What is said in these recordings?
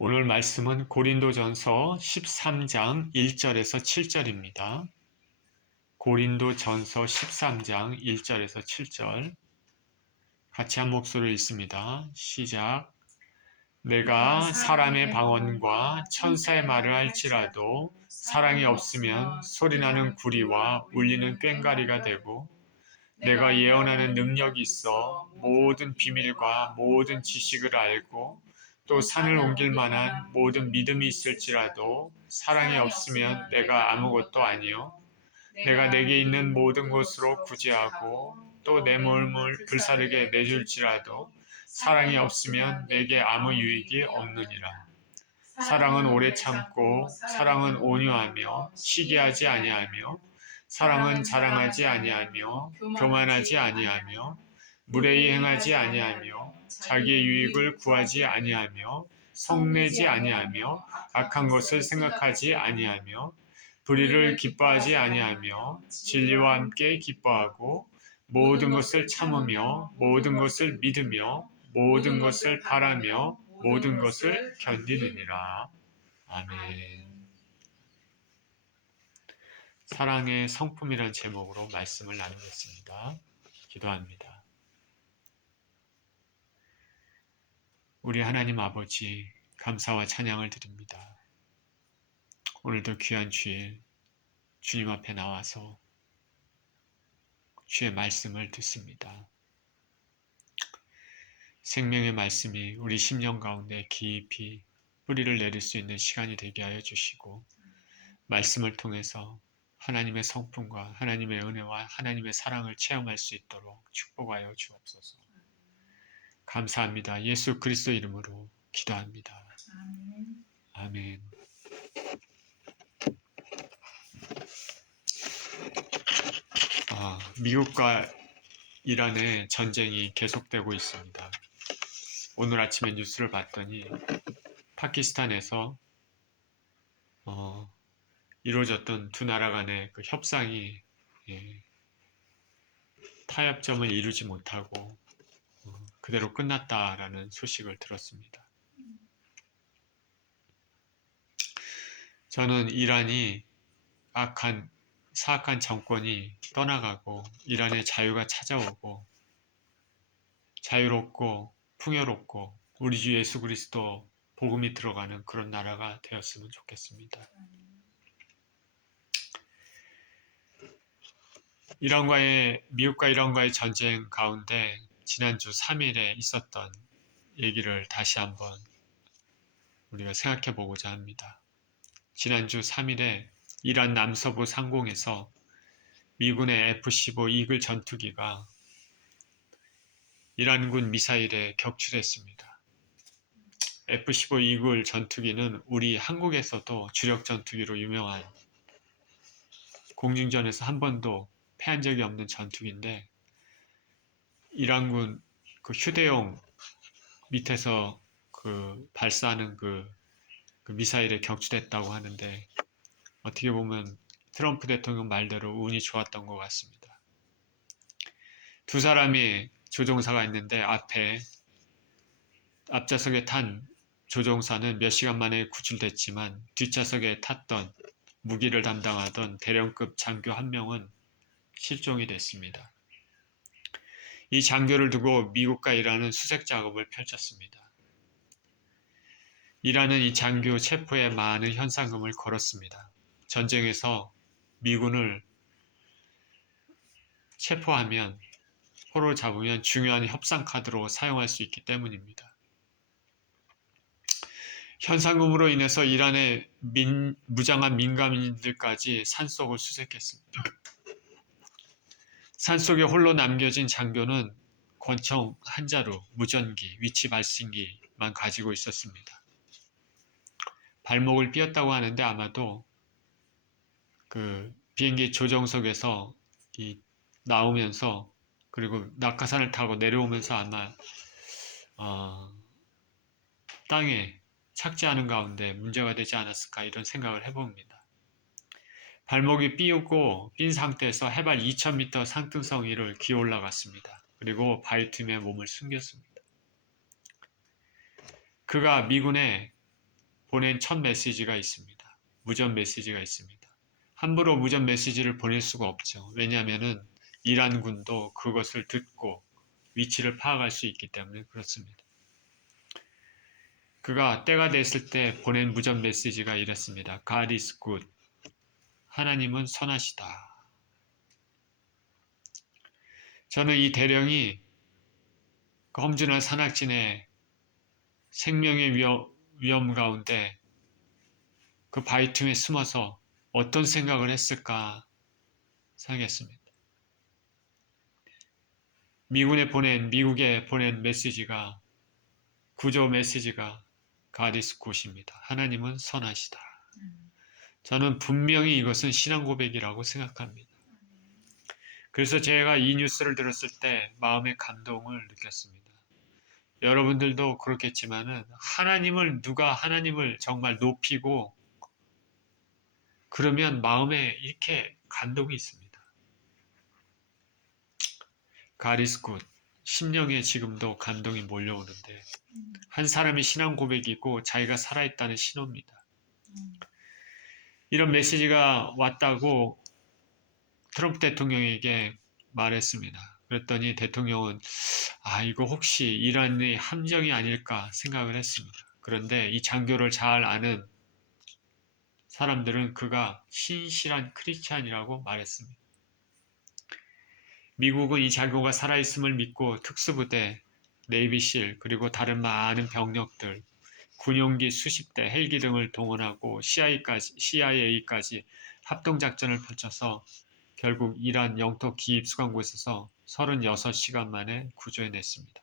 오늘 말씀은 고린도전서 13장 1절에서 7절입니다. 고린도전서 13장 1절에서 7절 같이 한 목소리를 읽습니다. 시작. 내가 사람의 방언과 천사의 말을 할지라도 사랑이 없으면 소리나는 구리와 울리는 꽹과리가 되고 내가 예언하는 능력이 있어 모든 비밀과 모든 지식을 알고 또 산을 옮길 만한 모든 믿음이 있을지라도 사랑이 없으면 내가 아무것도 아니요 내가 내게 있는 모든 것으로 구제하고 또 내 몸을 불사르게 내줄지라도 사랑이 없으면 내게 아무 유익이 없느니라. 사랑은 오래 참고 사랑은 온유하며 시기하지 아니하며 사랑은 자랑하지 아니하며 교만하지 아니하며 무례히 행하지 아니하며 자기의 유익을 구하지 아니하며 성내지 아니하며 악한 것을 생각하지 아니하며 불의를 기뻐하지 아니하며 진리와 함께 기뻐하고 모든 것을 참으며 모든 것을 믿으며 모든 것을 바라며 모든 것을 견디느니라. 아멘. 사랑의 성품이란 제목으로 말씀을 나누겠습니다. 기도합니다. 우리 하나님 아버지, 감사와 찬양을 드립니다. 오늘도 귀한 주일 주님 앞에 나와서 주의 말씀을 듣습니다. 생명의 말씀이 우리 심령 가운데 깊이 뿌리를 내릴 수 있는 시간이 되게 하여 주시고 말씀을 통해서 하나님의 성품과 하나님의 은혜와 하나님의 사랑을 체험할 수 있도록 축복하여 주옵소서. 감사합니다. 예수 그리스도 이름으로 기도합니다. 아멘. 미국과 이란의 전쟁이 계속되고 있습니다. 오늘 아침에 뉴스를 봤더니 파키스탄에서 이루어졌던 두 나라 간의 그 협상이 타협점을 이루지 못하고 그대로 끝났다라는 소식을 들었습니다. 저는 이란이 사악한 정권이 떠나가고 이란의 자유가 찾아오고 자유롭고 풍요롭고 우리 주 예수 그리스도 복음이 들어가는 그런 나라가 되었으면 좋겠습니다. 미국과 이란과의 전쟁 가운데 지난주 3일에 있었던 얘기를 다시 한번 우리가 생각해 보고자 합니다. 지난주 3일에 이란 남서부 상공에서 미군의 F-15 이글 전투기가 이란군 미사일에 격추됐습니다. F-15 이글 전투기는 우리 한국에서도 주력 전투기로 유명한 공중전에서 한 번도 패한 적이 없는 전투기인데 이란군 그 휴대용 밑에서 발사하는 그 미사일에 격추됐다고 하는데 어떻게 보면 트럼프 대통령 말대로 운이 좋았던 것 같습니다. 두 사람이 조종사가 있는데 앞좌석에 탄 조종사는 몇 시간 만에 구출됐지만 뒷좌석에 탔던 무기를 담당하던 대령급 장교 한 명은 실종이 됐습니다. 이 장교를 두고 미국과 이란은 수색 작업을 펼쳤습니다. 이란은 이 장교 체포에 많은 현상금을 걸었습니다. 전쟁에서 미군을 체포하면 포로를 잡으면 중요한 협상 카드로 사용할 수 있기 때문입니다. 현상금으로 인해서 이란의 무장한 민간인들까지 산속을 수색했습니다. 산속에 홀로 남겨진 장교는 권총 한 자루, 무전기, 위치 발신기만 가지고 있었습니다. 발목을 삐었다고 하는데 아마도 그 비행기 조정석에서 나오면서 그리고 낙하산을 타고 내려오면서 아마 땅에 착지하는 가운데 문제가 되지 않았을까 이런 생각을 해봅니다. 발목이 삐었고 삔 상태에서 해발 2000m 상등성 위를 기어 올라갔습니다. 그리고 바위 틈에 몸을 숨겼습니다. 그가 미군의 보낸 첫 메시지가 있습니다. 무전 메시지가 있습니다. 함부로 무전 메시지를 보낼 수가 없죠. 왜냐하면 이란군도 그것을 듣고 위치를 파악할 수 있기 때문에 그렇습니다. 그가 때가 됐을 때 보낸 무전 메시지가 이랬습니다. God is good. 하나님은 선하시다. 저는 이 대령이 험준한 산악진의 생명의 위험 가운데 그 바위 틈에 숨어서 어떤 생각을 했을까 생각했습니다. 미국에 보낸 메시지가 구조 메시지가 God is good입니다. 하나님은 선하시다. 저는 분명히 이것은 신앙 고백이라고 생각합니다. 그래서 제가 이 뉴스를 들었을 때 마음의 감동을 느꼈습니다. 여러분들도 그렇겠지만은 누가 하나님을 정말 높이고 그러면 마음에 이렇게 감동이 있습니다. God is good. 심령에 지금도 감동이 몰려오는데 한 사람의 신앙 고백이고 자기가 살아있다는 신호입니다. 이런 메시지가 왔다고 트럼프 대통령에게 말했습니다. 그랬더니 대통령은 이거 혹시 이란의 함정이 아닐까 생각을 했습니다. 그런데 이 장교를 잘 아는 사람들은 그가 신실한 크리스찬이라고 말했습니다. 미국은 이 장교가 살아있음을 믿고 특수부대, 네이비실 그리고 다른 많은 병력들, 군용기 수십 대, 헬기 등을 동원하고 CIA까지 합동작전을 펼쳐서 결국 이란 영토 기입 수강곳에서 36시간 만에 구조해냈습니다.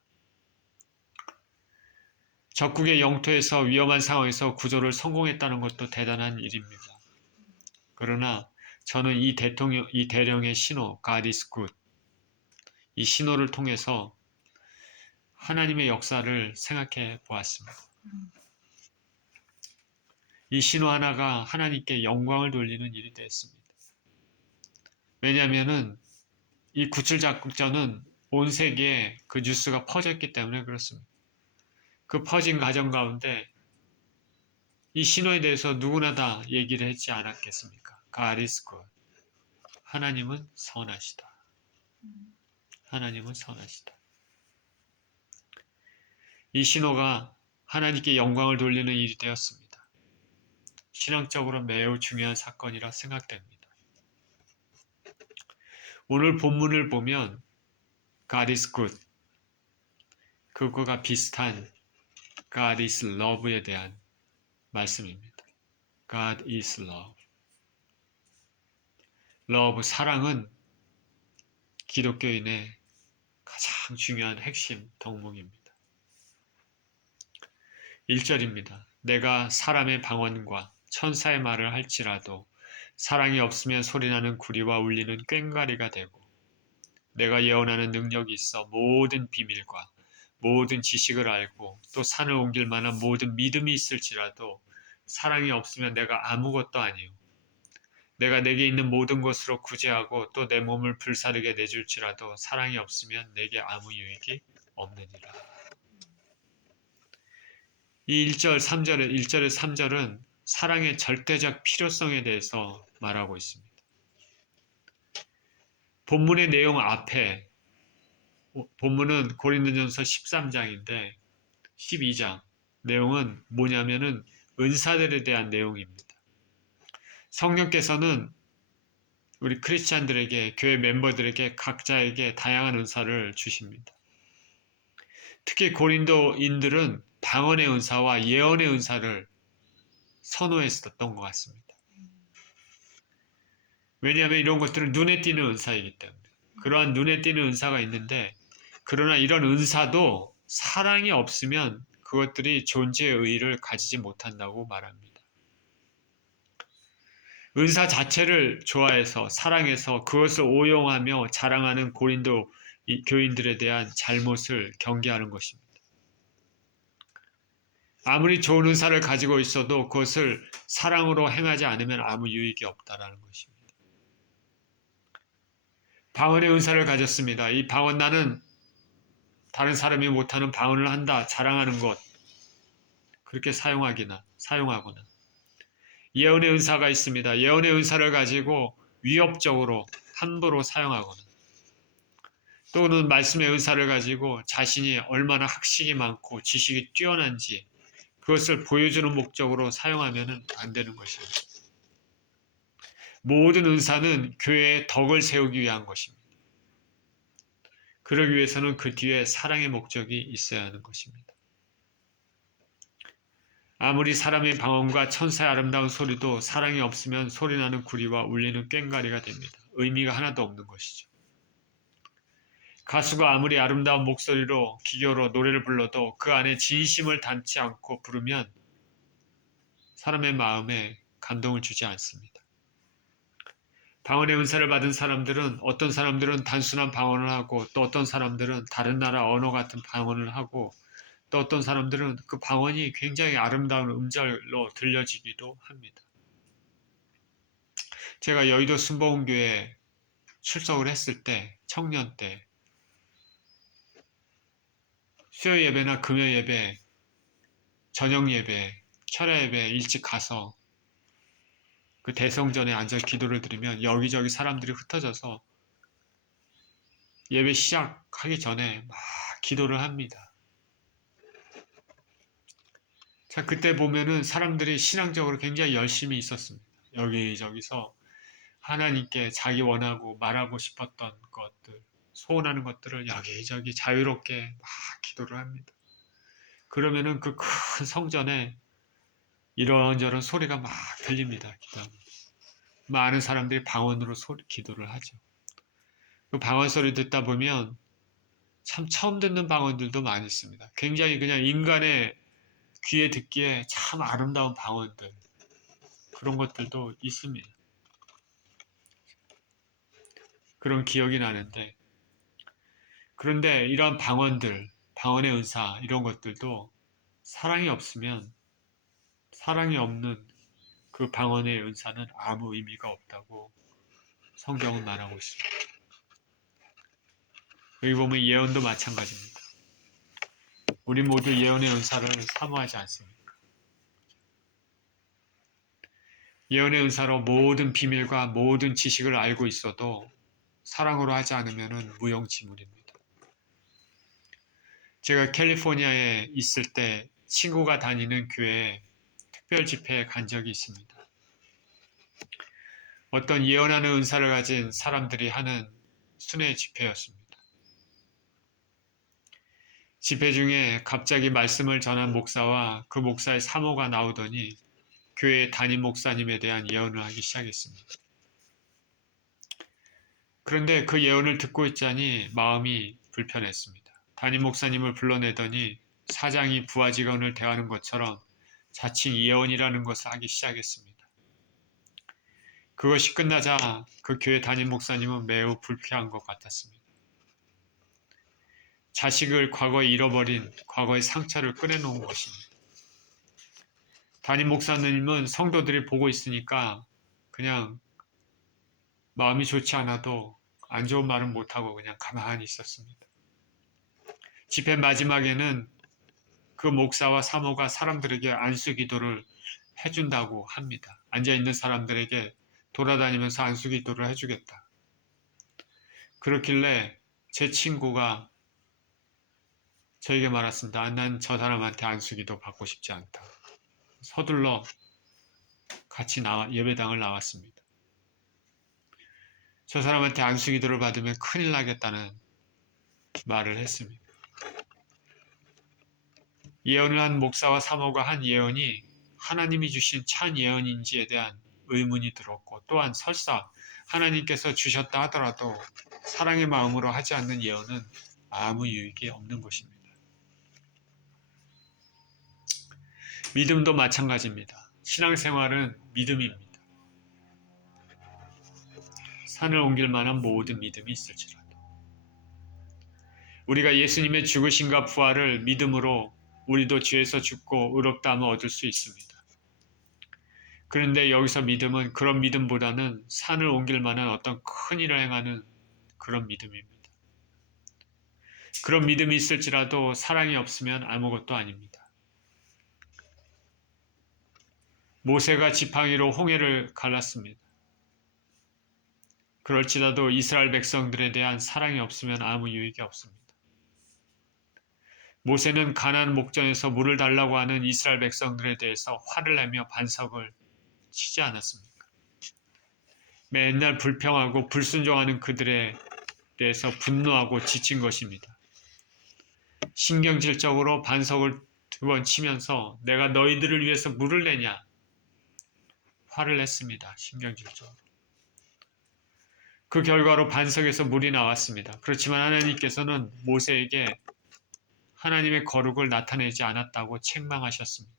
적국의 영토에서 위험한 상황에서 구조를 성공했다는 것도 대단한 일입니다. 그러나 저는 이 대령의 신호, God is good, 이 신호를 통해서 하나님의 역사를 생각해 보았습니다. 이 신호 하나가 하나님께 영광을 돌리는 일이 되었습니다. 왜냐하면 이 구출 작전은 온 세계에 그 뉴스가 퍼졌기 때문에 그렇습니다. 그 퍼진 과정 가운데 이 신호에 대해서 누구나 다 얘기를 했지 않았겠습니까? God is good. 하나님은 선하시다. 하나님은 선하시다. 이 신호가 하나님께 영광을 돌리는 일이 되었습니다. 신앙적으로 매우 중요한 사건이라 생각됩니다. 오늘 본문을 보면 God is good. 그거가 비슷한 God is love에 대한 말씀입니다. God is love. love, 사랑은 기독교인의 가장 중요한 핵심 덕목입니다. 1절입니다. 내가 사람의 방언과 천사의 말을 할지라도 사랑이 없으면 소리나는 구리와 울리는 꽹과리가 되고 내가 예언하는 능력이 있어 모든 비밀과 모든 지식을 알고 또 산을 옮길 만한 모든 믿음이 있을지라도 사랑이 없으면 내가 아무것도 아니요. 내가 내게 있는 모든 것으로 구제하고 또 내 몸을 불사르게 내줄지라도 사랑이 없으면 내게 아무 유익이 없느니라. 이 1절의 3절은 사랑의 절대적 필요성에 대해서 말하고 있습니다. 본문의 내용 앞에, 본문은 고린도전서 13장인데 12장 내용은 뭐냐면은 은사들에 대한 내용입니다. 성령께서는 우리 크리스찬들에게, 교회 멤버들에게 각자에게 다양한 은사를 주십니다. 특히 고린도인들은 방언의 은사와 예언의 은사를 선호했었던 것 같습니다. 왜냐하면 이런 것들은 눈에 띄는 은사이기 때문에. 그러한 눈에 띄는 은사가 있는데, 그러나 이런 은사도 사랑이 없으면 그것들이 존재의 의의를 가지지 못한다고 말합니다. 은사 자체를 좋아해서 사랑해서 그것을 오용하며 자랑하는 고린도 교인들에 대한 잘못을 경계하는 것입니다. 아무리 좋은 은사를 가지고 있어도 그것을 사랑으로 행하지 않으면 아무 유익이 없다라는 것입니다. 방언의 은사를 가졌습니다. 이 방언, 나는 다른 사람이 못하는 방언을 한다, 자랑하는 것. 그렇게 사용하거나 예언의 은사가 있습니다. 예언의 은사를 가지고 위협적으로 함부로 사용하거나 또는 말씀의 은사를 가지고 자신이 얼마나 학식이 많고 지식이 뛰어난지 그것을 보여주는 목적으로 사용하면 안 되는 것입니다. 모든 은사는 교회의 덕을 세우기 위한 것입니다. 그러기 위해서는 그 뒤에 사랑의 목적이 있어야 하는 것입니다. 아무리 사람의 방언과 천사의 아름다운 소리도 사랑이 없으면 소리나는 구리와 울리는 꽹과리가 됩니다. 의미가 하나도 없는 것이죠. 가수가 아무리 아름다운 목소리로 기교로 노래를 불러도 그 안에 진심을 담지 않고 부르면 사람의 마음에 감동을 주지 않습니다. 방언의 은사를 받은 사람들은 어떤 사람들은 단순한 방언을 하고 또 어떤 사람들은 다른 나라 언어 같은 방언을 하고 또 어떤 사람들은 그 방언이 굉장히 아름다운 음절로 들려지기도 합니다. 제가 여의도 순복음교회에 출석을 했을 때 청년 때 수요 예배나 금요 예배, 저녁 예배, 철야 예배 일찍 가서 그 대성전에 앉아 기도를 드리면 여기저기 사람들이 흩어져서 예배 시작하기 전에 막 기도를 합니다. 자, 그때 보면은 사람들이 신앙적으로 굉장히 열심히 있었습니다. 여기저기서 하나님께 자기 원하고 말하고 싶었던 것들, 소원하는 것들을 여기저기 자유롭게 막 기도를 합니다. 그러면은 그 큰 성전에 이런저런 소리가 막 들립니다. 기도하면. 많은 사람들이 방언으로 기도를 하죠. 그 방언 소리 듣다 보면 참 처음 듣는 방언들도 많이 있습니다. 굉장히 그냥 인간의 귀에 듣기에 참 아름다운 방언들, 그런 것들도 있습니다. 그런 기억이 나는데, 그런데 이런 방언들, 방언의 은사, 이런 것들도 사랑이 없으면, 사랑이 없는 그 방언의 은사는 아무 의미가 없다고 성경은 말하고 있습니다. 여기 보면 예언도 마찬가지입니다. 우리 모두 예언의 은사를 사모하지 않습니까? 예언의 은사로 모든 비밀과 모든 지식을 알고 있어도 사랑으로 하지 않으면 무용지물입니다. 제가 캘리포니아에 있을 때 친구가 다니는 교회에 특별 집회에 간 적이 있습니다. 어떤 예언하는 은사를 가진 사람들이 하는 순회 집회였습니다. 집회 중에 갑자기 말씀을 전한 목사와 그 목사의 사모가 나오더니 교회 담임 목사님에 대한 예언을 하기 시작했습니다. 그런데 그 예언을 듣고 있자니 마음이 불편했습니다. 담임 목사님을 불러내더니 사장이 부하 직원을 대하는 것처럼 자칭 예언이라는 것을 하기 시작했습니다. 그것이 끝나자 그 교회 담임 목사님은 매우 불쾌한 것 같았습니다. 자식을 과거에 잃어버린 과거의 상처를 꺼내놓은 것입니다. 담임 목사님은 성도들이 보고 있으니까 그냥 마음이 좋지 않아도 안 좋은 말은 못하고 그냥 가만히 있었습니다. 집회 마지막에는 그 목사와 사모가 사람들에게 안수 기도를 해준다고 합니다. 앉아있는 사람들에게 돌아다니면서 안수 기도를 해주겠다. 그렇길래 제 친구가 저에게 말했습니다. 난 저 사람한테 안수 기도 받고 싶지 않다. 서둘러 같이 예배당을 나왔습니다. 저 사람한테 안수 기도를 받으면 큰일 나겠다는 말을 했습니다. 예언을 한 목사와 사모가 한 예언이 하나님이 주신 참 예언인지에 대한 의문이 들었고 또한 설사 하나님께서 주셨다 하더라도 사랑의 마음으로 하지 않는 예언은 아무 유익이 없는 것입니다. 믿음도 마찬가지입니다. 신앙생활은 믿음입니다. 산을 옮길 만한 모든 믿음이 있을지라도 우리가 예수님의 죽으심과 부활을 믿음으로 우리도 죄에서 죽고 의롭다함을 얻을 수 있습니다. 그런데 여기서 믿음은 그런 믿음보다는 산을 옮길 만한 어떤 큰 일을 행하는 그런 믿음입니다. 그런 믿음이 있을지라도 사랑이 없으면 아무것도 아닙니다. 모세가 지팡이로 홍해를 갈랐습니다. 그럴지라도 이스라엘 백성들에 대한 사랑이 없으면 아무 유익이 없습니다. 모세는 가나안 목전에서 물을 달라고 하는 이스라엘 백성들에 대해서 화를 내며 반석을 치지 않았습니까? 맨날 불평하고 불순종하는 그들에 대해서 분노하고 지친 것입니다. 신경질적으로 반석을 2번 치면서 내가 너희들을 위해서 물을 내냐? 화를 냈습니다. 신경질적으로. 그 결과로 반석에서 물이 나왔습니다. 그렇지만 하나님께서는 모세에게 하나님의 거룩을 나타내지 않았다고 책망하셨습니다.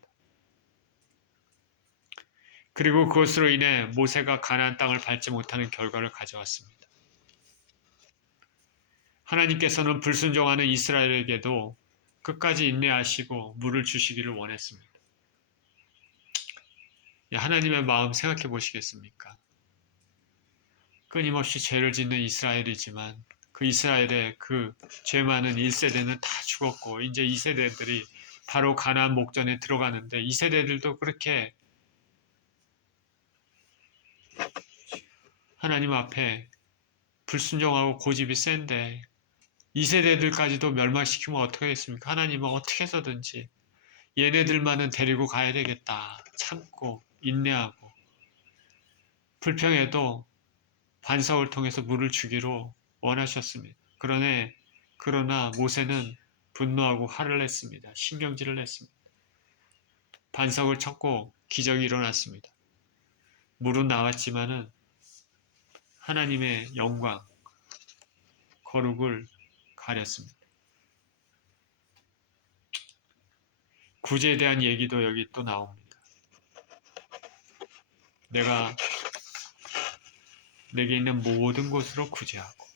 그리고 그것으로 인해 모세가 가나안 땅을 밟지 못하는 결과를 가져왔습니다. 하나님께서는 불순종하는 이스라엘에게도 끝까지 인내하시고 물을 주시기를 원했습니다. 하나님의 마음 생각해 보시겠습니까? 끊임없이 죄를 짓는 이스라엘이지만 그 이스라엘의 그 죄 많은 1세대는 다 죽었고 이제 2세대들이 바로 가나안 목전에 들어가는데 2세대들도 그렇게 하나님 앞에 불순종하고 고집이 센데 2세대들까지도 멸망시키면 어떻게 하겠습니까? 하나님은 어떻게 해서든지 얘네들만은 데리고 가야 되겠다. 참고 인내하고 불평해도 반석을 통해서 물을 주기로 원하셨습니다. 그러나 모세는 분노하고 화를 냈습니다. 신경질을 냈습니다. 반석을 쳤고 기적이 일어났습니다. 물은 나왔지만은 하나님의 영광, 거룩을 가렸습니다. 구제에 대한 얘기도 여기 또 나옵니다. 내게 있는 모든 곳으로 구제하고.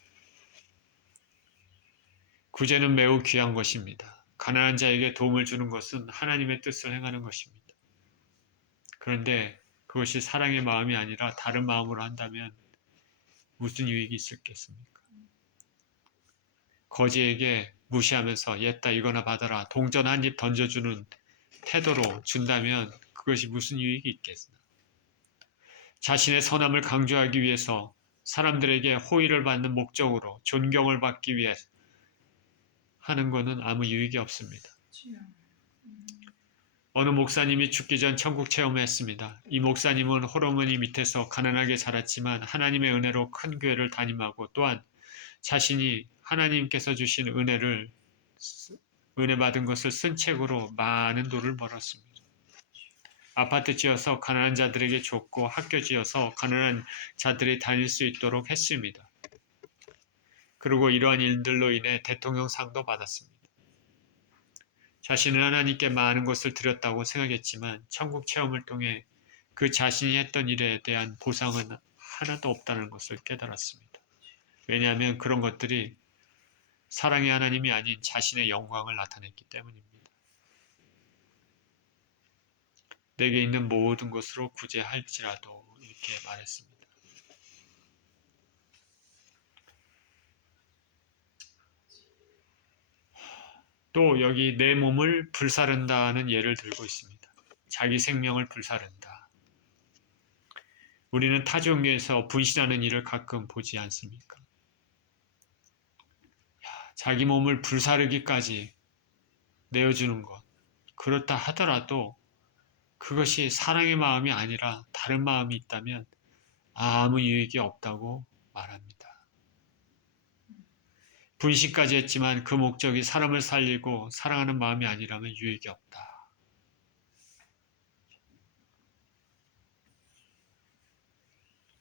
구제는 매우 귀한 것입니다. 가난한 자에게 도움을 주는 것은 하나님의 뜻을 행하는 것입니다. 그런데 그것이 사랑의 마음이 아니라 다른 마음으로 한다면 무슨 유익이 있겠습니까? 거지에게 무시하면서 얘다 이거나 받아라 동전 한 입 던져주는 태도로 준다면 그것이 무슨 유익이 있겠으나 자신의 선함을 강조하기 위해서 사람들에게 호의를 받는 목적으로 존경을 받기 위해 하는 것은 아무 유익이 없습니다. 어느 목사님이 죽기 전 천국 체험을 했습니다. 이 목사님은 홀어머니 밑에서 가난하게 자랐지만 하나님의 은혜로 큰 교회를 담임하고 또한 자신이 하나님께서 주신 은혜 받은 것을 쓴 책으로 많은 돈을 벌었습니다. 아파트 지어서 가난한 자들에게 줬고 학교 지어서 가난한 자들이 다닐 수 있도록 했습니다. 그리고 이러한 일들로 인해 대통령상도 받았습니다. 자신은 하나님께 많은 것을 드렸다고 생각했지만 천국 체험을 통해 그 자신이 했던 일에 대한 보상은 하나도 없다는 것을 깨달았습니다. 왜냐하면 그런 것들이 사랑의 하나님이 아닌 자신의 영광을 나타냈기 때문입니다. 내게 있는 모든 것으로 구제할지라도 이렇게 말했습니다. 또 여기 내 몸을 불사른다는 예를 들고 있습니다. 자기 생명을 불사른다. 우리는 타종교에서 분신하는 일을 가끔 보지 않습니까? 자기 몸을 불사르기까지 내어주는 것. 그렇다 하더라도 그것이 사랑의 마음이 아니라 다른 마음이 있다면 아무 유익이 없다고 말합니다. 분신까지 했지만 그 목적이 사람을 살리고 사랑하는 마음이 아니라면 유익이 없다.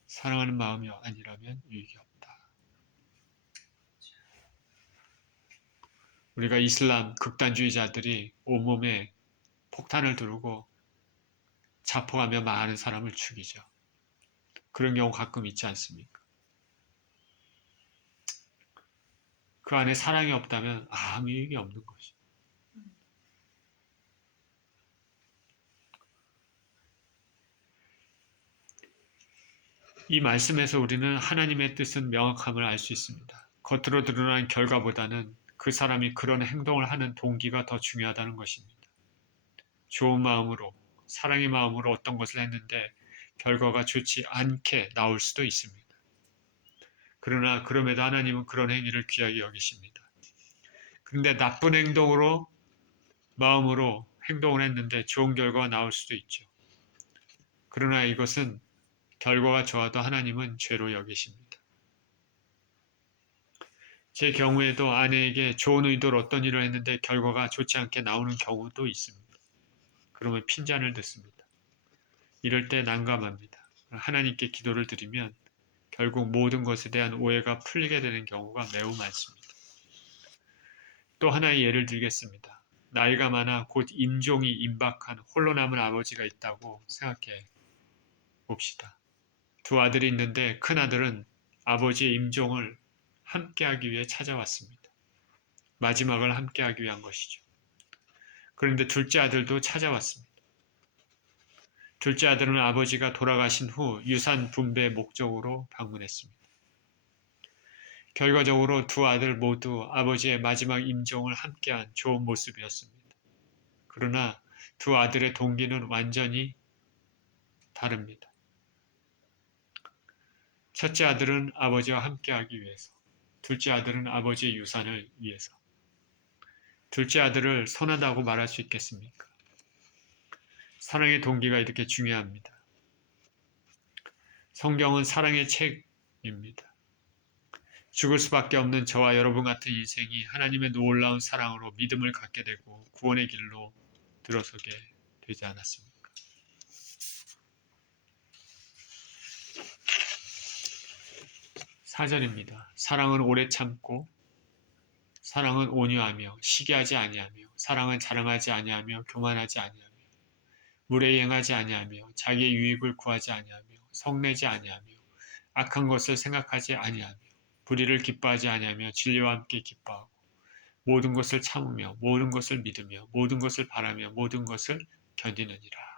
사랑하는 마음이 아니라면 유익이 없다. 우리가 이슬람 극단주의자들이 온몸에 폭탄을 두르고 자폭하며 많은 사람을 죽이죠. 그런 경우 가끔 있지 않습니까? 그 안에 사랑이 없다면 아무 유익이 없는 것이죠. 이 말씀에서 우리는 하나님의 뜻은 명확함을 알 수 있습니다. 겉으로 드러난 결과보다는 그 사람이 그런 행동을 하는 동기가 더 중요하다는 것입니다. 좋은 마음으로 사랑의 마음으로 어떤 것을 했는데 결과가 좋지 않게 나올 수도 있습니다. 그러나 그럼에도 하나님은 그런 행위를 귀하게 여기십니다. 그런데 나쁜 마음으로 행동을 했는데 좋은 결과가 나올 수도 있죠. 그러나 이것은 결과가 좋아도 하나님은 죄로 여기십니다. 제 경우에도 아내에게 좋은 의도로 어떤 일을 했는데 결과가 좋지 않게 나오는 경우도 있습니다. 그러면 핀잔을 듣습니다. 이럴 때 난감합니다. 하나님께 기도를 드리면 결국 모든 것에 대한 오해가 풀리게 되는 경우가 매우 많습니다. 또 하나의 예를 들겠습니다. 나이가 많아 곧 임종이 임박한 홀로 남은 아버지가 있다고 생각해 봅시다. 두 아들이 있는데 큰아들은 아버지의 임종을 함께하기 위해 찾아왔습니다. 마지막을 함께하기 위한 것이죠. 그런데 둘째 아들도 찾아왔습니다. 둘째 아들은 아버지가 돌아가신 후 유산 분배 목적으로 방문했습니다. 결과적으로 두 아들 모두 아버지의 마지막 임종을 함께한 좋은 모습이었습니다. 그러나 두 아들의 동기는 완전히 다릅니다. 첫째 아들은 아버지와 함께하기 위해서, 둘째 아들은 아버지의 유산을 위해서. 둘째 아들을 선하다고 말할 수 있겠습니까? 사랑의 동기가 이렇게 중요합니다. 성경은 사랑의 책입니다. 죽을 수밖에 없는 저와 여러분 같은 인생이 하나님의 놀라운 사랑으로 믿음을 갖게 되고 구원의 길로 들어서게 되지 않았습니까? 4절입니다. 사랑은 오래 참고 사랑은 온유하며 시기하지 아니하며 사랑은 자랑하지 아니하며 교만하지 아니하며 물에 행하지 아니하며 자기의 유익을 구하지 아니하며 성내지 아니하며 악한 것을 생각하지 아니하며 불의를 기뻐하지 아니하며 진리와 함께 기뻐하고 모든 것을 참으며 모든 것을 믿으며 모든 것을 바라며 모든 것을 견디느니라.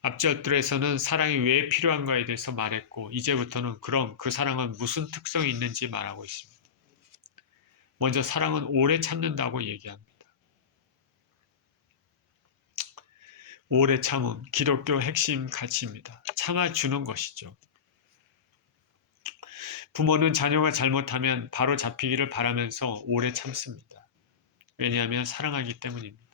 앞절들에서는 사랑이 왜 필요한가에 대해서 말했고 이제부터는 그럼 그 사랑은 무슨 특성이 있는지 말하고 있습니다. 먼저 사랑은 오래 참는다고 얘기합니다. 오래 참음, 기독교 핵심 가치입니다. 참아주는 것이죠. 부모는 자녀가 잘못하면 바로 잡히기를 바라면서 오래 참습니다. 왜냐하면 사랑하기 때문입니다.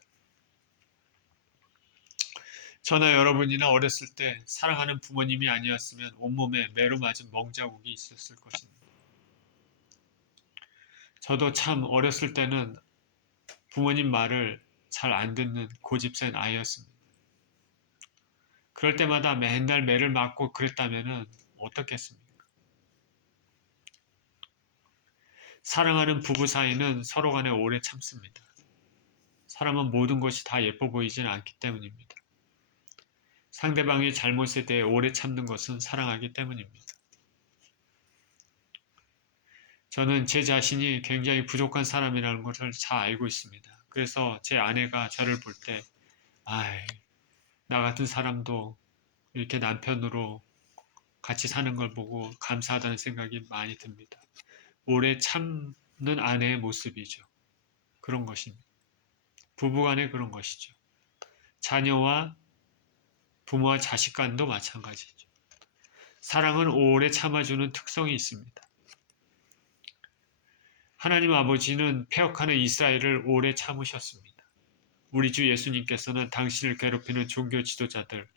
저나 여러분이나 어렸을 때 사랑하는 부모님이 아니었으면 온몸에 매로 맞은 멍자국이 있었을 것입니다. 저도 참 어렸을 때는 부모님 말을 잘 안 듣는 고집센 아이였습니다. 그럴 때마다 맨날 매를 맞고 그랬다면 어떻겠습니까? 사랑하는 부부 사이는 서로 간에 오래 참습니다. 사람은 모든 것이 다 예뻐 보이지는 않기 때문입니다. 상대방의 잘못에 대해 오래 참는 것은 사랑하기 때문입니다. 저는 제 자신이 굉장히 부족한 사람이라는 것을 잘 알고 있습니다. 그래서 제 아내가 저를 볼 때, 나 같은 사람도 이렇게 남편으로 같이 사는 걸 보고 감사하다는 생각이 많이 듭니다. 오래 참는 아내의 모습이죠. 그런 것입니다. 부부간에 그런 것이죠. 자녀와 부모와 자식 간도 마찬가지죠. 사랑은 오래 참아주는 특성이 있습니다. 하나님 아버지는 폐역하는 이스라엘을 오래 참으셨습니다. 우리 주 예수님께서는 당신을 괴롭히는 종교 지도자들,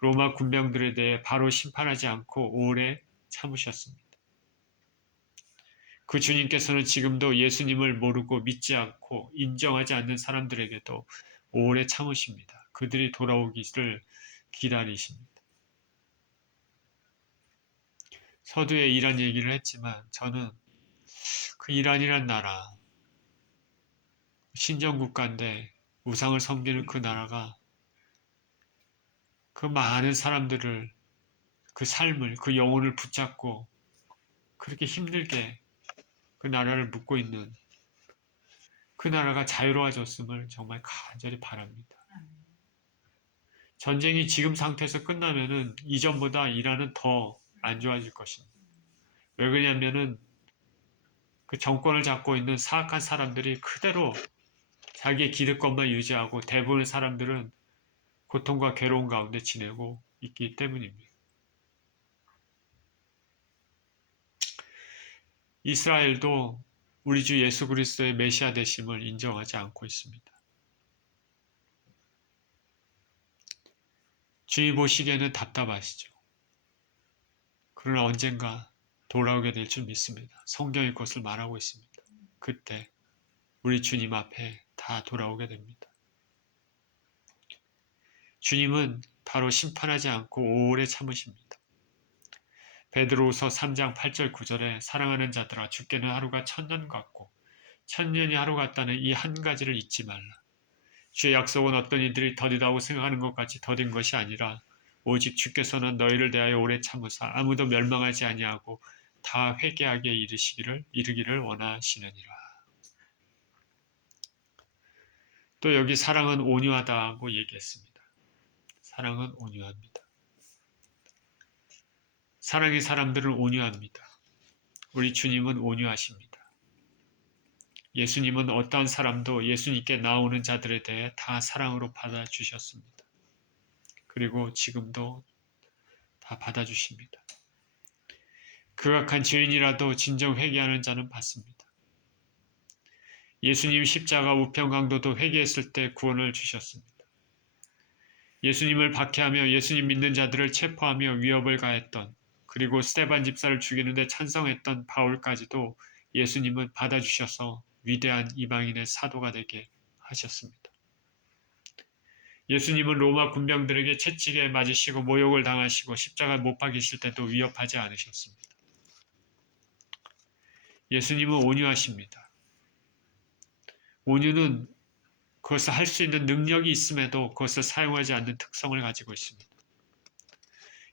로마 군병들에 대해 바로 심판하지 않고 오래 참으셨습니다. 그 주님께서는 지금도 예수님을 모르고 믿지 않고 인정하지 않는 사람들에게도 오래 참으십니다. 그들이 돌아오기를 기다리십니다. 서두에 이란 얘기를 했지만 저는 그 이란이란 나라, 신정국가인데 우상을 섬기는 그 나라가 그 많은 사람들을 그 삶을, 그 영혼을 붙잡고 그렇게 힘들게 그 나라를 묶고 있는 그 나라가 자유로워졌음을 정말 간절히 바랍니다. 전쟁이 지금 상태에서 끝나면은 이전보다 이란은 더 안 좋아질 것입니다. 왜 그러냐면은 그 정권을 잡고 있는 사악한 사람들이 그대로 자기의 기득권만 유지하고 대부분의 사람들은 고통과 괴로움 가운데 지내고 있기 때문입니다. 이스라엘도 우리 주 예수 그리스도의 메시아 되심을 인정하지 않고 있습니다. 주님 보시기에는 답답하시죠. 그러나 언젠가 돌아오게 될 줄 믿습니다. 성경이 그것을 말하고 있습니다. 그때 우리 주님 앞에 다 돌아오게 됩니다. 주님은 바로 심판하지 않고 오래 참으십니다. 베드로후서 3장 8절 9절에 사랑하는 자들아 주께는 하루가 천년 같고 천년이 하루 같다는 이 한 가지를 잊지 말라. 주의 약속은 어떤 이들이 더디다고 생각하는 것 같이 더딘 것이 아니라 오직 주께서는 너희를 대하여 오래 참으사 아무도 멸망하지 아니하고 다 회개하게 이르기를 원하시느니라. 또 여기 사랑은 온유하다고 얘기했습니다. 사랑은 온유합니다. 사랑의 사람들은 온유합니다. 우리 주님은 온유하십니다. 예수님은 어떠한 사람도 예수님께 나오는 자들에 대해 다 사랑으로 받아주셨습니다. 그리고 지금도 다 받아주십니다. 극악한 죄인이라도 진정 회개하는 자는 받습니다. 예수님 십자가 우편 강도도 회개했을 때 구원을 주셨습니다. 예수님을 박해하며 예수님 믿는 자들을 체포하며 위협을 가했던 그리고 스데반 집사를 죽이는데 찬성했던 바울까지도 예수님은 받아주셔서 위대한 이방인의 사도가 되게 하셨습니다. 예수님은 로마 군병들에게 채찍에 맞으시고 모욕을 당하시고 십자가 못 박이실 때도 위협하지 않으셨습니다. 예수님은 온유하십니다. 온유는 그것을 할 수 있는 능력이 있음에도 그것을 사용하지 않는 특성을 가지고 있습니다.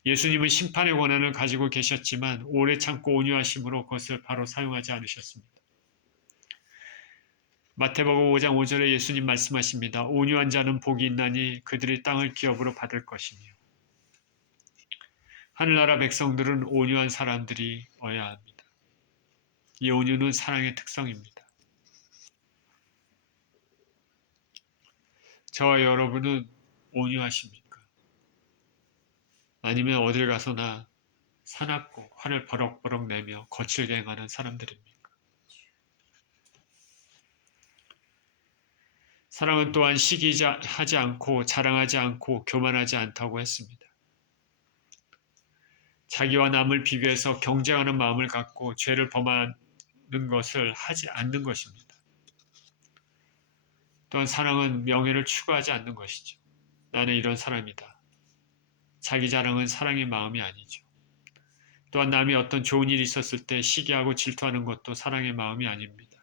예수님은 심판의 권한을 가지고 계셨지만 오래 참고 온유하심으로 그것을 바로 사용하지 않으셨습니다. 마태복음 5장 5절에 예수님 말씀하십니다. 온유한 자는 복이 있나니 그들이 땅을 기업으로 받을 것이며 하늘나라 백성들은 온유한 사람들이어야 합니다. 이 온유는 사랑의 특성입니다. 저와 여러분은 온유하십니까? 아니면 어딜 가서나 사납고 화를 버럭버럭 내며 거칠게 행하는 사람들입니까? 사랑은 또한 시기하지 않고 자랑하지 않고 교만하지 않다고 했습니다. 자기와 남을 비교해서 경쟁하는 마음을 갖고 죄를 범하는 것을 하지 않는 것입니다. 또한 사랑은 명예를 추구하지 않는 것이죠. 나는 이런 사람이다. 자기 자랑은 사랑의 마음이 아니죠. 또한 남이 어떤 좋은 일이 있었을 때 시기하고 질투하는 것도 사랑의 마음이 아닙니다.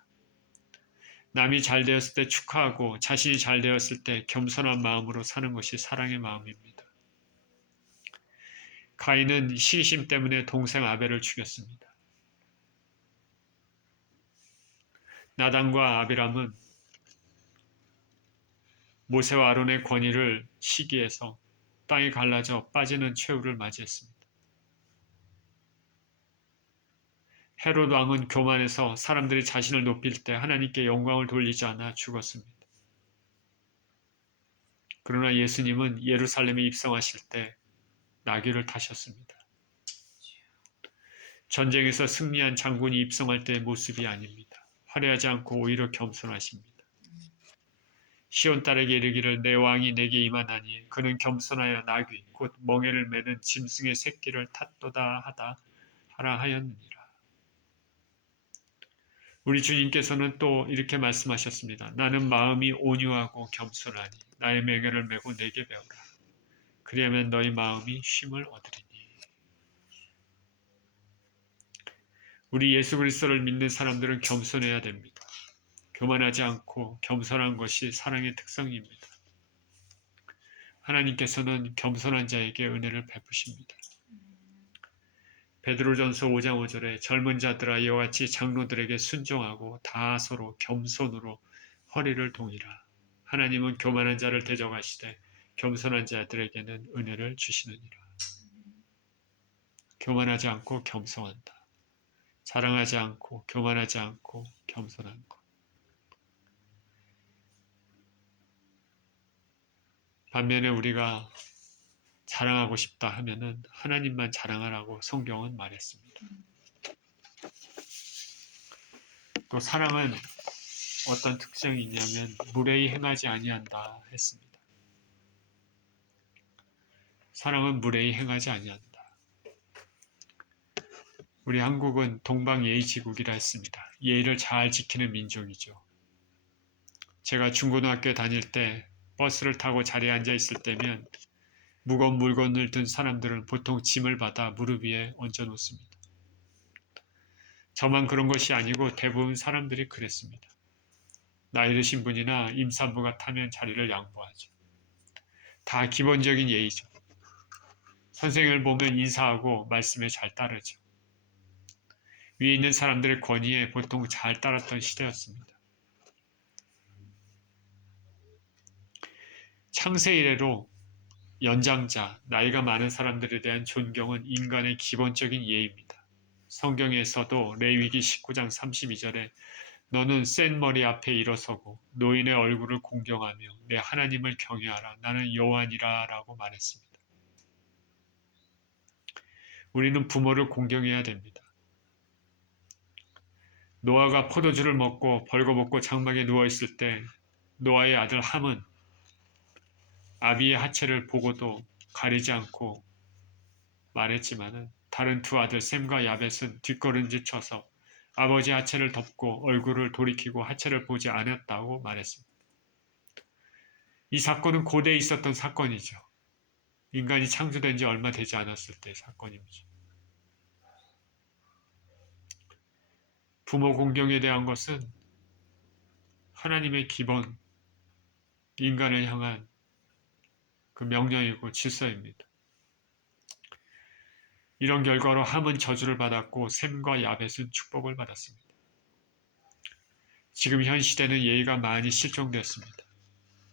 남이 잘 되었을 때 축하하고 자신이 잘 되었을 때 겸손한 마음으로 사는 것이 사랑의 마음입니다. 가인은 시기심 때문에 동생 아벨을 죽였습니다. 나단과 아비람은 모세와 아론의 권위를 시기해서 땅이 갈라져 빠지는 최후를 맞이했습니다. 헤롯 왕은 교만해서 사람들이 자신을 높일 때 하나님께 영광을 돌리지 않아 죽었습니다. 그러나 예수님은 예루살렘에 입성하실 때 나귀를 타셨습니다. 전쟁에서 승리한 장군이 입성할 때의 모습이 아닙니다. 화려하지 않고 오히려 겸손하십니다. 시온 딸에게 이르기를 내 왕이 내게 임하나니 그는 겸손하여 나귀 곧 멍에를 매는 짐승의 새끼를 탔도다 하라 하였느니라. 우리 주님께서는 또 이렇게 말씀하셨습니다. 나는 마음이 온유하고 겸손하니 나의 멍에를 메고 내게 배우라. 그리하면 너희 마음이 쉼을 얻으리니. 우리 예수 그리스도를 믿는 사람들은 겸손해야 됩니다. 교만하지 않고 겸손한 것이 사랑의 특성입니다. 하나님께서는 겸손한 자에게 은혜를 베푸십니다. 베드로전서 5장 5절에 젊은 자들아 이와 같이 장로들에게 순종하고 다 서로 겸손으로 허리를 동이라. 하나님은 교만한 자를 대적하시되 겸손한 자들에게는 은혜를 주시느니라. 교만하지 않고 겸손한다. 자랑하지 않고 교만하지 않고 겸손한 것. 반면에 우리가 자랑하고 싶다 하면은 하나님만 자랑하라고 성경은 말했습니다. 또 사랑은 어떤 특성이 있냐면 무례히 행하지 아니한다 했습니다. 사랑은 무례히 행하지 아니한다. 우리 한국은 동방예의지국이라 했습니다. 예의를 잘 지키는 민족이죠. 제가 중고등학교에 다닐 때 버스를 타고 자리에 앉아 있을 때면 무거운 물건을 든 사람들은 보통 짐을 받아 무릎 위에 얹어 놓습니다. 저만 그런 것이 아니고 대부분 사람들이 그랬습니다. 나이 드신 분이나 임산부가 타면 자리를 양보하죠. 다 기본적인 예의죠. 선생을 보면 인사하고 말씀에 잘 따르죠. 위에 있는 사람들의 권위에 보통 잘 따랐던 시대였습니다. 창세 이래로 연장자, 나이가 많은 사람들에 대한 존경은 인간의 기본적인 예의입니다. 성경에서도 레위기 19장 32절에 너는 센 머리 앞에 일어서고 노인의 얼굴을 공경하며 내 하나님을 경외하라. 나는 여호와니라 라고 말했습니다. 우리는 부모를 공경해야 됩니다. 노아가 포도주를 먹고 벌거벗고 장막에 누워있을 때 노아의 아들 함은 아비의 하체를 보고도 가리지 않고 말했지만은 다른 두 아들 셈과 야벳은 뒷걸음질 쳐서 아버지 하체를 덮고 얼굴을 돌이키고 하체를 보지 않았다고 말했습니다. 이 사건은 고대에 있었던 사건이죠. 인간이 창조된 지 얼마 되지 않았을 때 사건이죠. 부모 공경에 대한 것은 하나님의 기본, 인간을 향한 그 명령이고 질서입니다. 이런 결과로 함은 저주를 받았고 셈과 야벳은 축복을 받았습니다. 지금 현 시대는 예의가 많이 실종되었습니다.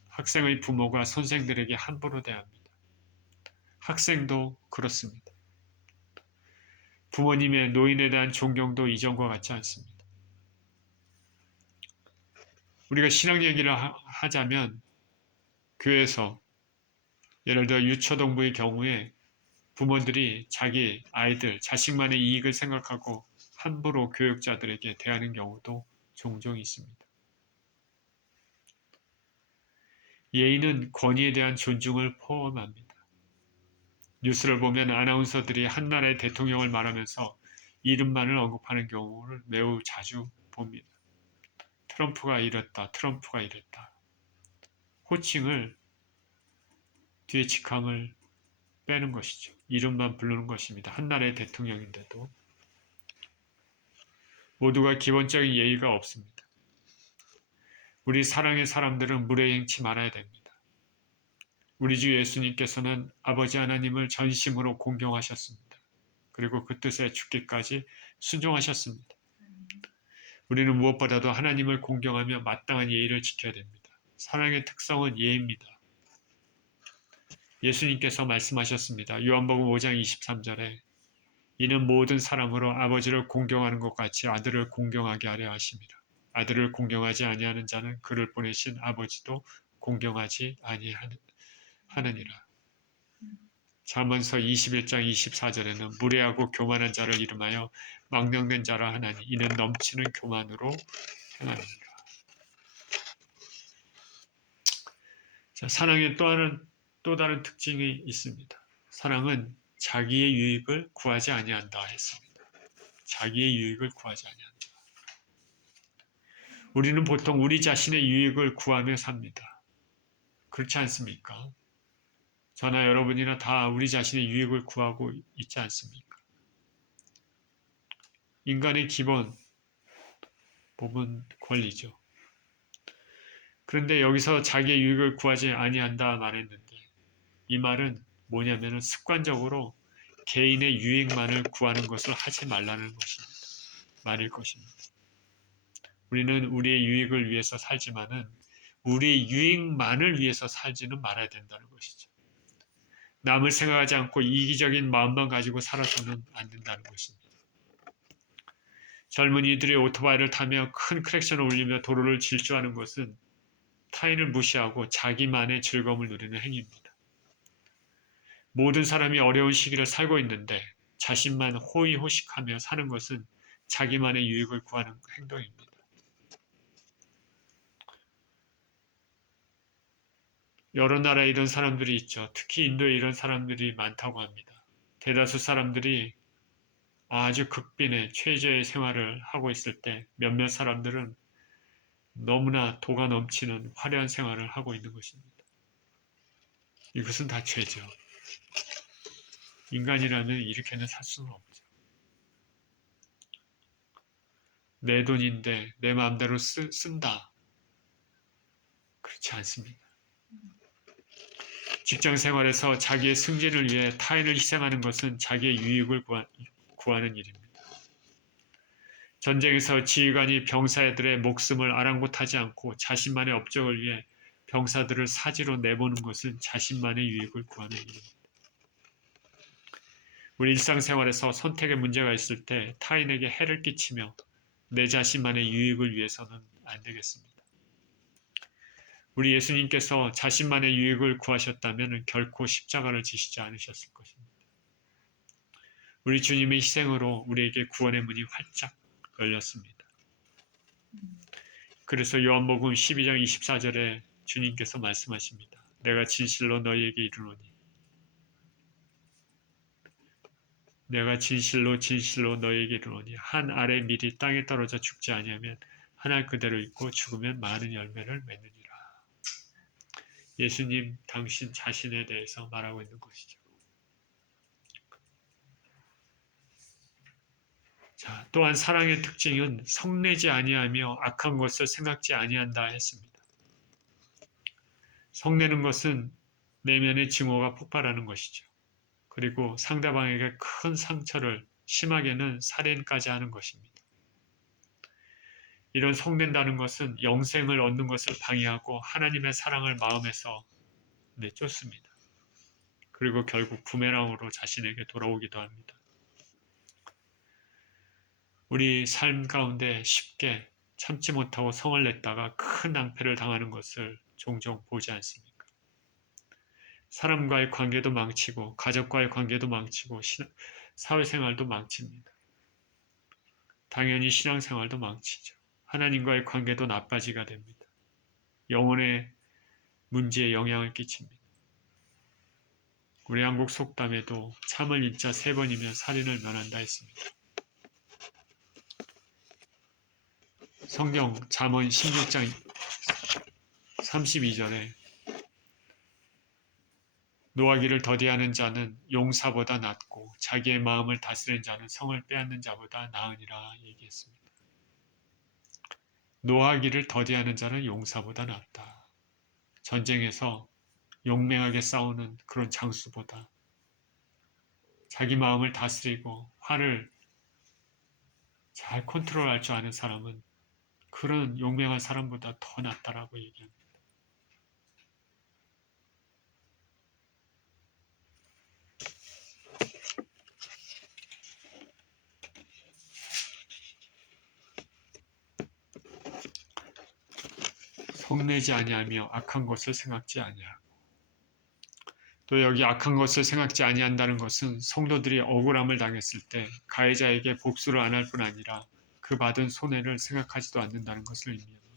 학생의 부모가 선생들에게 함부로 대합니다. 학생도 그렇습니다. 부모님의 노인에 대한 존경도 이전과 같지 않습니다. 우리가 신앙 얘기를 하자면 교회에서 예를 들어 유초동부의 경우에 부모들이 자기 아이들, 자식만의 이익을 생각하고 함부로 교육자들에게 대하는 경우도 종종 있습니다. 예의는 권위에 대한 존중을 포함합니다. 뉴스를 보면 아나운서들이 한 나라의 대통령을 말하면서 이름만을 언급하는 경우를 매우 자주 봅니다. 트럼프가 이랬다, 트럼프가 이랬다. 호칭을, 뒤에 직함을 빼는 것이죠. 이름만 부르는 것입니다. 한 나라의 대통령인데도. 모두가 기본적인 예의가 없습니다. 우리 사랑의 사람들은 무례히 행치 말아야 됩니다. 우리 주 예수님께서는 아버지 하나님을 전심으로 공경하셨습니다. 그리고 그 뜻에 죽기까지 순종하셨습니다. 우리는 무엇보다도 하나님을 공경하며 마땅한 예의를 지켜야 됩니다. 사랑의 특성은 예의입니다. 예수님께서 말씀하셨습니다. 요한복음 5장 23절에 이는 모든 사람으로 아버지를 공경하는 것 같이 아들을 공경하게 하려 하심이라. 아들을 공경하지 아니하는 자는 그를 보내신 아버지도 공경하지 아니하느니라. 잠언서 21장 24절에는 무례하고 교만한 자를 이름하여 망령된 자라 하나니 이는 넘치는 교만으로 행하느니라. 자, 사랑에 또 다른 특징이 있습니다. 사랑은 자기의 유익을 구하지 아니한다 했습니다. 자기의 유익을 구하지 아니한다. 우리는 보통 우리 자신의 유익을 구하며 삽니다. 그렇지 않습니까? 저나 여러분이나 다 우리 자신의 유익을 구하고 있지 않습니까? 인간의 기본 몸은 권리죠. 그런데 여기서 자기의 유익을 구하지 아니한다 말했는데 이 말은 뭐냐면은 습관적으로 개인의 유익만을 구하는 것을 하지 말라는 것입니다. 말일 것입니다. 우리는 우리의 유익을 위해서 살지만은 우리의 유익만을 위해서 살지는 말아야 된다는 것이죠. 남을 생각하지 않고 이기적인 마음만 가지고 살아서는 안 된다는 것입니다. 젊은이들이 오토바이를 타며 큰 크랙션을 울리며 도로를 질주하는 것은 타인을 무시하고 자기만의 즐거움을 누리는 행위입니다. 모든 사람이 어려운 시기를 살고 있는데 자신만 호의호식하며 사는 것은 자기만의 유익을 구하는 행동입니다. 여러 나라에 이런 사람들이 있죠. 특히 인도에 이런 사람들이 많다고 합니다. 대다수 사람들이 아주 극빈의 최저의 생활을 하고 있을 때 몇몇 사람들은 너무나 도가 넘치는 화려한 생활을 하고 있는 것입니다. 이것은 다 죄죠. 인간이라면 이렇게는 살 수는 없죠. 내 돈인데 내 마음대로 쓴다. 그렇지 않습니다. 직장 생활에서 자기의 승진을 위해 타인을 희생하는 것은 자기의 유익을 구하는 일입니다. 전쟁에서 지휘관이 병사들의 목숨을 아랑곳하지 않고 자신만의 업적을 위해 병사들을 사지로 내보는 것은 자신만의 유익을 구하는 일입니다. 우리 일상생활에서 선택의 문제가 있을 때 타인에게 해를 끼치며 내 자신만의 유익을 위해서는 안 되겠습니다. 우리 예수님께서 자신만의 유익을 구하셨다면 결코 십자가를 지시지 않으셨을 것입니다. 우리 주님의 희생으로 우리에게 구원의 문이 활짝 열렸습니다. 그래서 요한복음 12장 24절에 주님께서 말씀하십니다. 내가 진실로 너희에게 이르노니 내가 진실로 너희에게 이르노니 한 알의 밀이 땅에 떨어져 죽지 아니하면 한 알 그대로 있고 죽으면 많은 열매를 맺느니라. 예수님 당신 자신에 대해서 말하고 있는 것이죠. 자, 또한 사랑의 특징은 성내지 아니하며 악한 것을 생각지 아니한다 했습니다. 성내는 것은 내면의 증오가 폭발하는 것이죠. 그리고 상대방에게 큰 상처를, 심하게는 살인까지 하는 것입니다. 이런 성낸다는 것은 영생을 얻는 것을 방해하고 하나님의 사랑을 마음에서 내쫓습니다. 그리고 결국 부메랑으로 자신에게 돌아오기도 합니다. 우리 삶 가운데 쉽게 참지 못하고 성을 냈다가 큰 낭패를 당하는 것을 종종 보지 않습니까? 사람과의 관계도 망치고 가족과의 관계도 망치고 사회생활도 망칩니다. 당연히 신앙생활도 망치죠. 하나님과의 관계도 나빠지게 됩니다. 영혼의 문제에 영향을 끼칩니다. 우리 한국 속담에도 참을 인자 3번이면 살인을 면한다 했습니다. 성경 잠언 16장 32절에 노하기를 더디하는 자는 용사보다 낫고 자기의 마음을 다스리는 자는 성을 빼앗는 자보다 나으니라 얘기했습니다. 노하기를 더디하는 자는 용사보다 낫다. 전쟁에서 용맹하게 싸우는 그런 장수보다 자기 마음을 다스리고 화를 잘 컨트롤할 줄 아는 사람은 그런 용맹한 사람보다 더 낫다라고 얘기합니다. 성내지 아니하며 악한 것을 생각지 아니하고, 또 여기 악한 것을 생각지 아니한다는 것은 성도들이 억울함을 당했을 때 가해자에게 복수를 안 할 뿐 아니라 그 받은 손해를 생각하지도 않는다는 것을 의미합니다.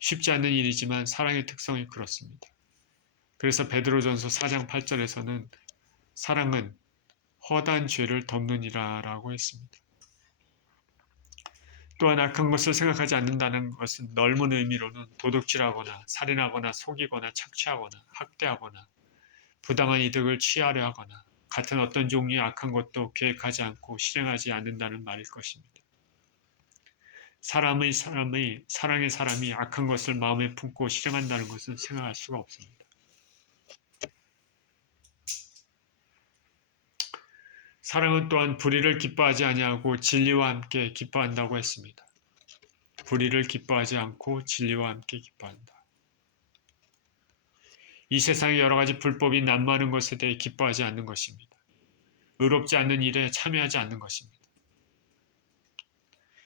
쉽지 않은 일이지만 사랑의 특성이 그렇습니다. 그래서 베드로전서 4장 8절에서는 사랑은 허다한 죄를 덮느니라 라고 했습니다. 또한 악한 것을 생각하지 않는다는 것은 넓은 의미로는 도둑질하거나 살인하거나 속이거나 착취하거나 학대하거나 부당한 이득을 취하려 하거나 같은 어떤 종류의 악한 것도 계획하지 않고 실행하지 않는다는 말일 것입니다. 사랑의 사람이 악한 것을 마음에 품고 실행한다는 것은 생각할 수가 없습니다. 사랑은 또한 불의를 기뻐하지 아니하고 진리와 함께 기뻐한다고 했습니다. 불의를 기뻐하지 않고 진리와 함께 기뻐한다. 이 세상에 여러 가지 불법이 난무하는 것에 대해 기뻐하지 않는 것입니다. 의롭지 않는 일에 참여하지 않는 것입니다.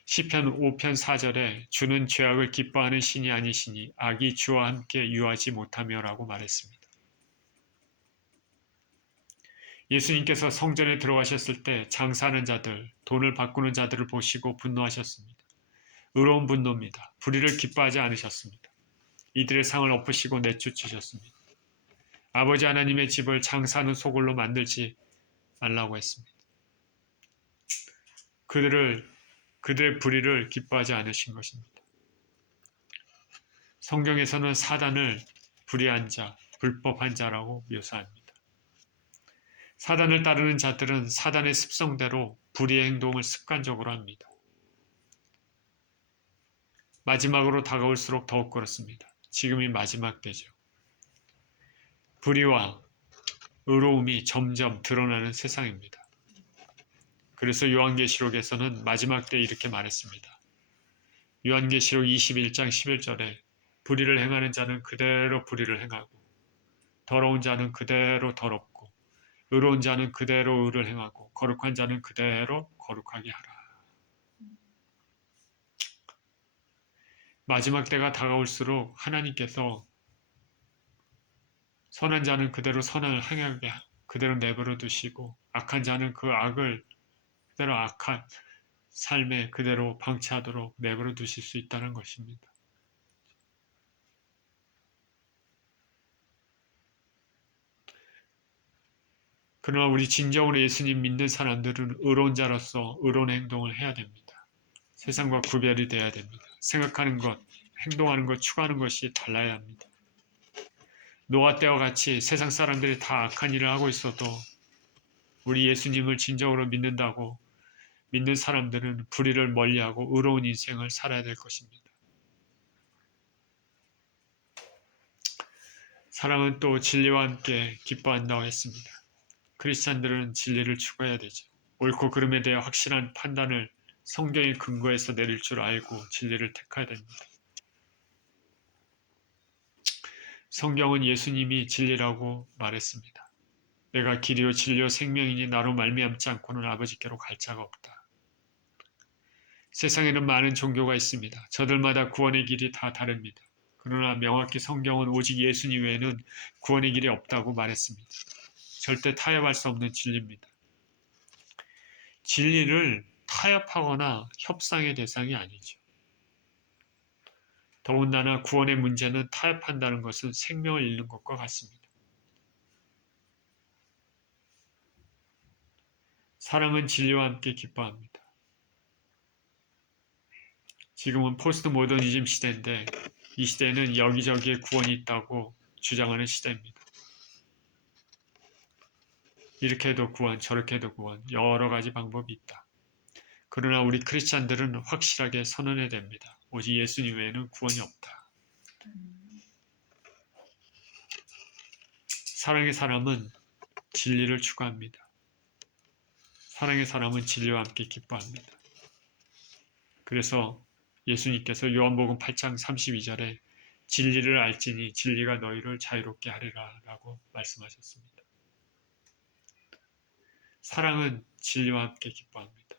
시편 5편 4절에 주는 죄악을 기뻐하는 신이 아니시니 악이 주와 함께 유하지 못하며라고 말했습니다. 예수님께서 성전에 들어가셨을 때 장사하는 자들, 돈을 바꾸는 자들을 보시고 분노하셨습니다. 의로운 분노입니다. 불의를 기뻐하지 않으셨습니다. 이들의 상을 엎으시고 내쫓으셨습니다. 아버지 하나님의 집을 장사하는 소굴로 만들지 말라고 했습니다. 그들의 불의를 기뻐하지 않으신 것입니다. 성경에서는 사단을 불의한 자, 불법한 자라고 묘사합니다. 사단을 따르는 자들은 사단의 습성대로 불의의 행동을 습관적으로 합니다. 마지막으로 다가올수록 더욱 그렇습니다. 지금이 마지막 때죠. 불의와 의로움이 점점 드러나는 세상입니다. 그래서 요한계시록에서는 마지막 때 이렇게 말했습니다. 요한계시록 21장 11절에 불의를 행하는 자는 그대로 불의를 행하고 더러운 자는 그대로 더럽고 의로운 자는 그대로 의를 행하고 거룩한 자는 그대로 거룩하게 하라. 마지막 때가 다가올수록 하나님께서 선한 자는 그대로 선을 행하게 그대로 내버려 두시고 악한 자는 그 악을 그대로 악한 삶에 그대로 방치하도록 내버려 두실 수 있다는 것입니다. 그러나 우리 진정으로 예수님 믿는 사람들은 의로운 자로서 의로운 행동을 해야 됩니다. 세상과 구별이 돼야 됩니다. 생각하는 것, 행동하는 것, 추구하는 것이 달라야 합니다. 노아 때와 같이 세상 사람들이 다 악한 일을 하고 있어도 우리 예수님을 진정으로 믿는다고 믿는 사람들은 불의를 멀리하고 의로운 인생을 살아야 될 것입니다. 사랑은 또 진리와 함께 기뻐한다고 했습니다. 크리스찬들은 진리를 추구해야 되죠. 옳고 그름에 대해 확실한 판단을 성경의 근거에서 내릴 줄 알고 진리를 택해야 됩니다. 성경은 예수님이 진리라고 말했습니다. 내가 길이요 진리요 생명이니 나로 말미암지 않고는 아버지께로 갈 자가 없다. 세상에는 많은 종교가 있습니다. 저들마다 구원의 길이 다 다릅니다. 그러나 명확히 성경은 오직 예수님 외에는 구원의 길이 없다고 말했습니다. 절대 타협할 수 없는 진리입니다. 진리를 타협하거나 협상의 대상이 아니죠. 더군다나 구원의 문제는 타협한다는 것은 생명을 잃는 것과 같습니다. 사랑은 진리와 함께 기뻐합니다. 지금은 포스트 모더니즘 시대인데 이 시대에는 여기저기에 구원이 있다고 주장하는 시대입니다. 이렇게 해도 구원, 저렇게 해도 구원, 여러 가지 방법이 있다. 그러나 우리 크리스찬들은 확실하게 선언해야 됩니다. 오직 예수님 외에는 구원이 없다. 사랑의 사람은 진리를 추구합니다. 사랑의 사람은 진리와 함께 기뻐합니다. 그래서 예수님께서 요한복음 8장 32절에 진리를 알지니 진리가 너희를 자유롭게 하리라 라고 말씀하셨습니다. 사랑은 진리와 함께 기뻐합니다.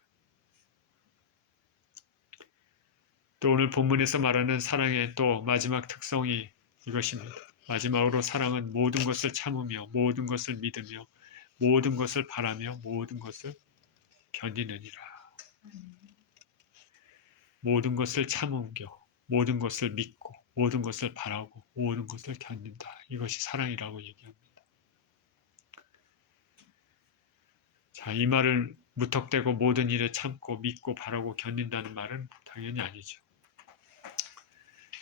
또 오늘 본문에서 말하는 사랑의 또 마지막 특성이 이것입니다. 마지막으로 사랑은 모든 것을 참으며 모든 것을 믿으며 모든 것을 바라며 모든 것을 견디느니라. 모든 것을 참으며 모든 것을 믿고 모든 것을 바라고 모든 것을 견딘다. 이것이 사랑이라고 얘기합니다. 자, 이 말을 무턱대고 모든 일에 참고 믿고 바라고 견딘다는 말은 당연히 아니죠.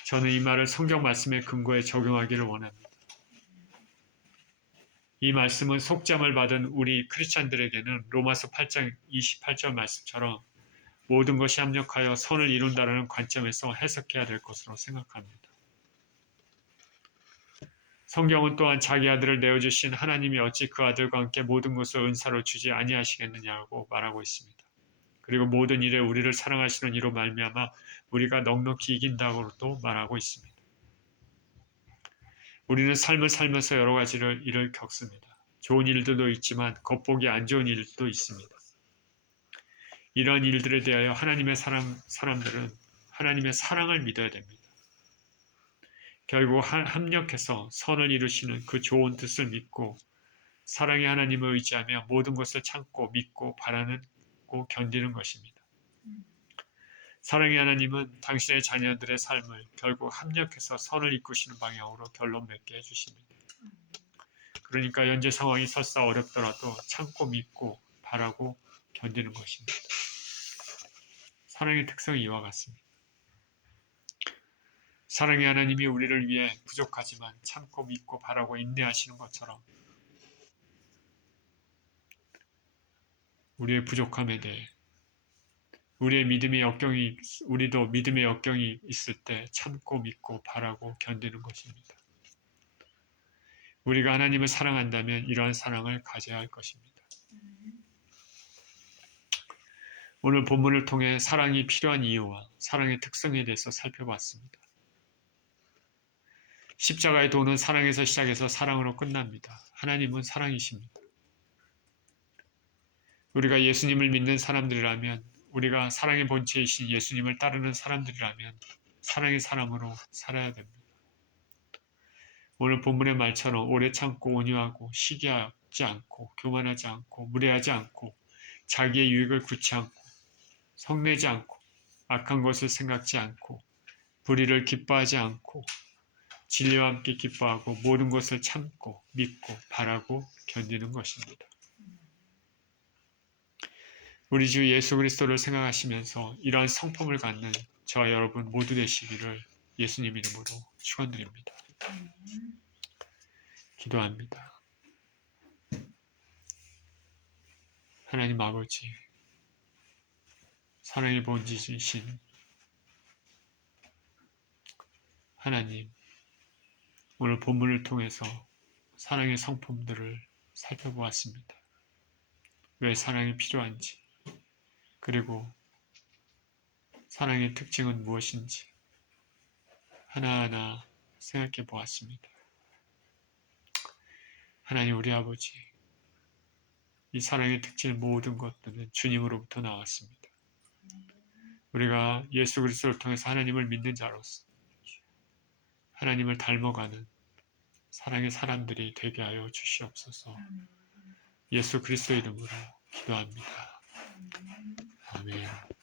저는 이 말을 성경 말씀의 근거에 적용하기를 원합니다. 이 말씀은 속죄함을 받은 우리 크리스찬들에게는 로마서 8장 28절 말씀처럼 모든 것이 합력하여 선을 이룬다라는 관점에서 해석해야 될 것으로 생각합니다. 성경은 또한 자기 아들을 내어주신 하나님이 어찌 그 아들과 함께 모든 것을 은사로 주지 아니하시겠느냐고 말하고 있습니다. 그리고 모든 일에 우리를 사랑하시는 이로 말미암아 우리가 넉넉히 이긴다고도 말하고 있습니다. 우리는 삶을 살면서 여러 가지 일을 겪습니다. 좋은 일들도 있지만 겉보기 안 좋은 일도 있습니다. 이런 일들에 대하여 하나님의 사람들은 하나님의 사랑을 믿어야 됩니다. 결국 합력해서 선을 이루시는 그 좋은 뜻을 믿고 사랑의 하나님을 의지하며 모든 것을 참고 믿고 바라고 견디는 것입니다. 사랑의 하나님은 당신의 자녀들의 삶을 결국 합력해서 선을 이끄시는 방향으로 결론 맺게 해주십니다. 그러니까 현재 상황이 설사 어렵더라도 참고 믿고 바라고 견디는 것입니다. 사랑의 특성이 이와 같습니다. 사랑의 하나님이 우리를 위해 부족하지만 참고 믿고 바라고 인내하시는 것처럼 우리의 부족함에 대해 우리도 믿음의 역경이 있을 때 참고 믿고 바라고 견디는 것입니다. 우리가 하나님을 사랑한다면 이러한 사랑을 가져야 할 것입니다. 오늘 본문을 통해 사랑이 필요한 이유와 사랑의 특성에 대해서 살펴봤습니다. 십자가의 도는 사랑에서 시작해서 사랑으로 끝납니다. 하나님은 사랑이십니다. 우리가 예수님을 믿는 사람들이라면, 우리가 사랑의 본체이신 예수님을 따르는 사람들이라면 사랑의 사람으로 살아야 됩니다. 오늘 본문의 말처럼 오래 참고 온유하고 시기하지 않고 교만하지 않고 무례하지 않고 자기의 유익을 구치 않고 성내지 않고 악한 것을 생각지 않고 불의를 기뻐하지 않고 진리와 함께 기뻐하고 모든 것을 참고 믿고 바라고 견디는 것입니다. 우리 주 예수 그리스도를 생각하시면서 이러한 성품을 갖는 저와 여러분 모두 되시기를 예수님 이름으로 축원드립니다. 기도합니다. 하나님 아버지, 사랑의 본질이신 하나님, 오늘 본문을 통해서 사랑의 성품들을 살펴보았습니다. 왜 사랑이 필요한지, 그리고 사랑의 특징은 무엇인지 하나하나 생각해 보았습니다. 하나님 우리 아버지, 이 사랑의 특징 모든 것들은 주님으로부터 나왔습니다. 우리가 예수 그리스도를 통해서 하나님을 믿는 자로서 하나님을 닮아가는 사랑의 사람들이 되게 하여 주시옵소서. 예수 그리스도 이름으로 기도합니다. 아멘.